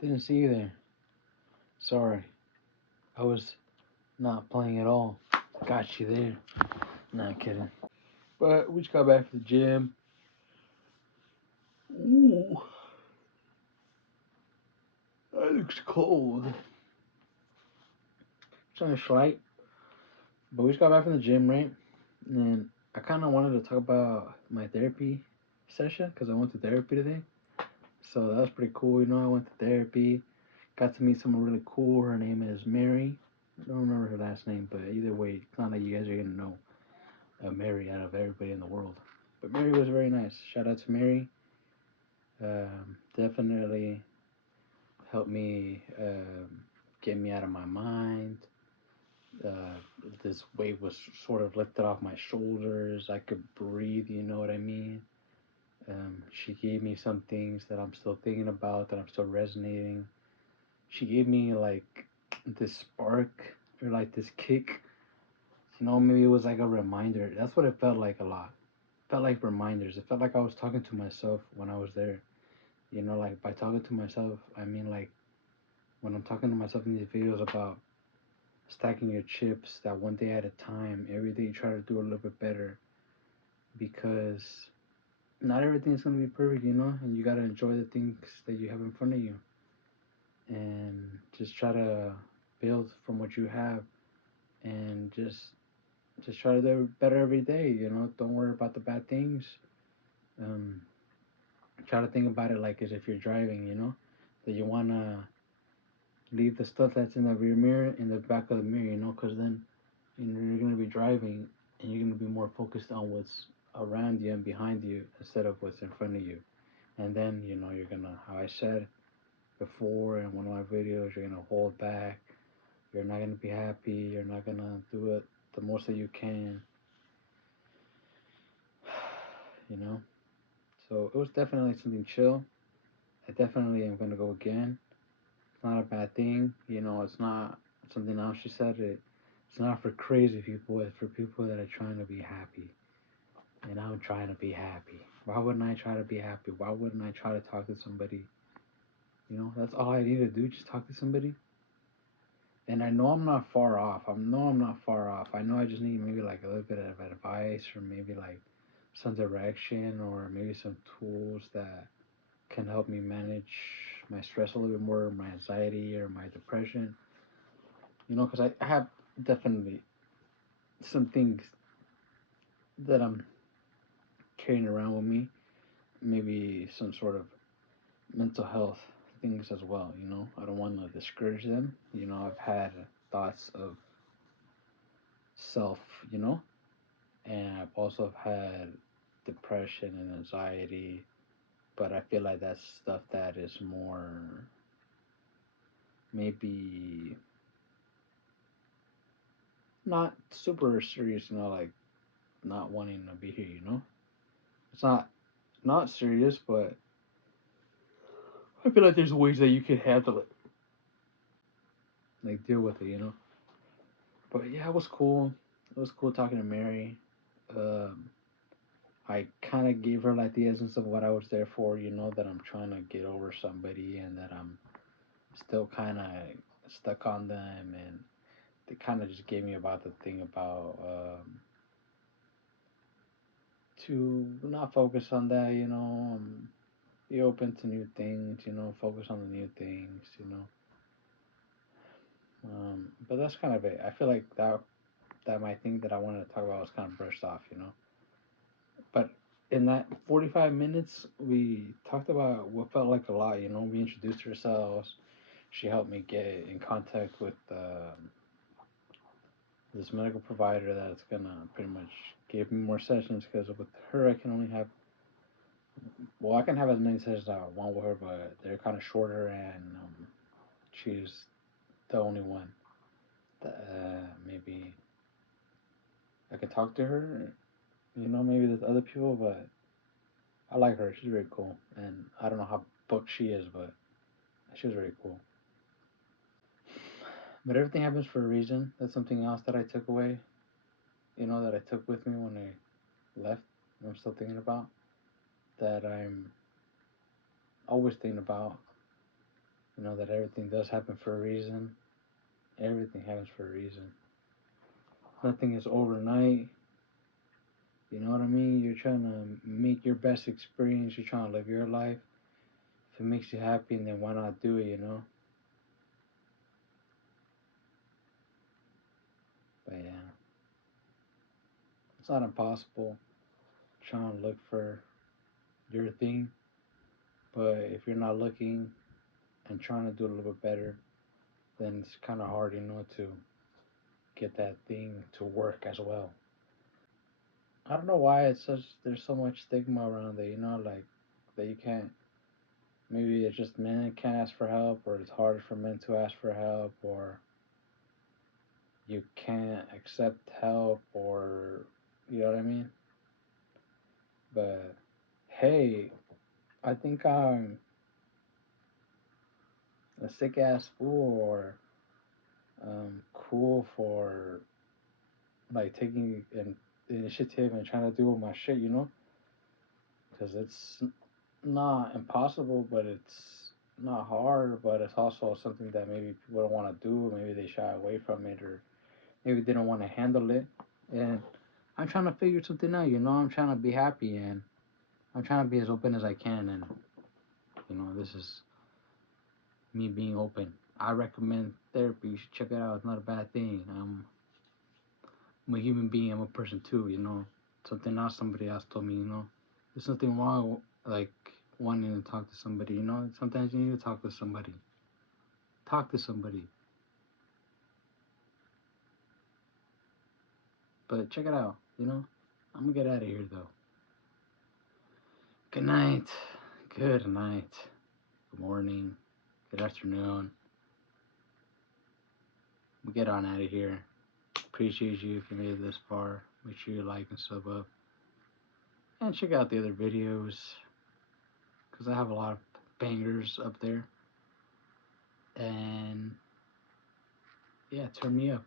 Didn't see you there. Sorry. I was not playing at all. Got you there. Not kidding. But we just got back from the gym. Ooh, that looks cold. It's on a slight. But we just got back from the gym, right? And then I kind of wanted to talk about my therapy session because I went to therapy today. So that was pretty cool. I went to therapy. Got to meet someone really cool. Her name is Mary. I don't remember her last name, but either way, it's not like you guys are gonna know Mary out of everybody in the world. But Mary was very nice. Shout out to Mary. Definitely helped me get me out of my mind. Uh, this weight was sort of lifted off my shoulders. I could breathe. You know what I mean? She gave me some things that I'm still thinking about, that I'm still resonating. She gave me like this spark or like this kick. Maybe it was like a reminder. That's what it felt like a lot. It felt like reminders. It felt like I was talking to myself when I was there. Like by talking to myself, I mean like when I'm talking to myself in these videos about stacking your chips that one day at a time, every day you try to do a little bit better because not everything's gonna be perfect, and you gotta enjoy the things that you have in front of you and just try to build from what you have and just try to do better every day, don't worry about the bad things. um Try to think about it like as if you're driving, that you want to leave the stuff that's in the rear mirror in the back of the mirror, because then you're going to be driving and you're going to be more focused on what's around you and behind you instead of what's in front of you. And then you're going to, how I said before in one of my videos, you're going to hold back. You're not going to be happy. You're not going to do it the most that you can. you know so it was definitely something chill. I definitely am going to go again. It's not a bad thing. It's not something else she said. It's not for crazy people. It's for people that are trying to be happy. And I'm trying to be happy. Why wouldn't I try to be happy? Why wouldn't I try to talk to somebody? That's all I need to do. Just talk to somebody. And I know I'm not far off. I know I'm not far off. I know I just need maybe like a little bit of advice or maybe like some direction or maybe some tools that can help me manage my stress a little bit more, my anxiety or my depression. Because I have definitely some things that I'm carrying around with me, maybe some sort of mental health things as well. I don't want to discourage them. I've had thoughts of self, and I've also had depression and anxiety, but I feel like that's stuff that is more maybe not super serious, like not wanting to be here. It's not serious, but I feel like there's ways that you can handle it, like deal with it. But yeah, it was cool. It was cool talking to Mary. Um, I kind of gave her like the essence of what I was there for. That I'm trying to get over somebody and that I'm still kind of stuck on them, and they kind of just gave me about the thing about to not focus on that. Be open to new things. Focus on the new things. But that's kind of it. I feel like that my thing that I wanted to talk about was kind of brushed off. But in that 45 minutes, we talked about what felt like a lot. We introduced ourselves. She helped me get in contact with this medical provider that's gonna pretty much give me more sessions because with her I can only have, well, I can have as many sessions as I want with her, but they're kind of shorter, and she's the only one that maybe I could talk to her. Maybe there's other people, but I like her. She's very cool, and I don't know how booked she is, but she was very cool. But everything happens for a reason. That's something else that I took away. That I took with me when I left. I'm still thinking about that. I'm always thinking about You know that everything does happen for a reason. Everything happens for a reason. Nothing is overnight. You know what I mean? You're trying to make your best experience. You're trying to live your life. If it makes you happy, then why not do it, you know? But yeah, it's not impossible trying to look for your thing. But if you're not looking and trying to do a little bit better, then it's kind of hard, you know, to get that thing to work as well. I don't know why there's so much stigma around it, you know, like that you can't. Maybe it's just men can't ask for help, or it's harder for men to ask for help, or you can't accept help, or you know what I mean. But hey, I think I'm a sick ass fool, or cool for like taking an initiative and trying to do my shit, you know, because it's not impossible, but it's not hard, but it's also something that maybe people don't want to do. Maybe they shy away from it, or maybe they don't want to handle it. And I'm trying to figure something out, you know. I'm trying to be happy, and I'm trying to be as open as I can. And you know, this is me being open. I recommend therapy. You should check it out. It's not a bad thing. I'm a human being. I'm a person too. You know, something else somebody else told me. You know, there's nothing wrong like wanting to talk to somebody. You know, sometimes you need to talk to somebody. Talk to somebody. But check it out. You know, I'm gonna get out of here though. Good night. Good night. Good morning. Good afternoon. We get on out of here. Appreciate you if you made it this far. Make sure you like and sub up. And check out the other videos. Because I have a lot of bangers up there. And yeah, turn me up.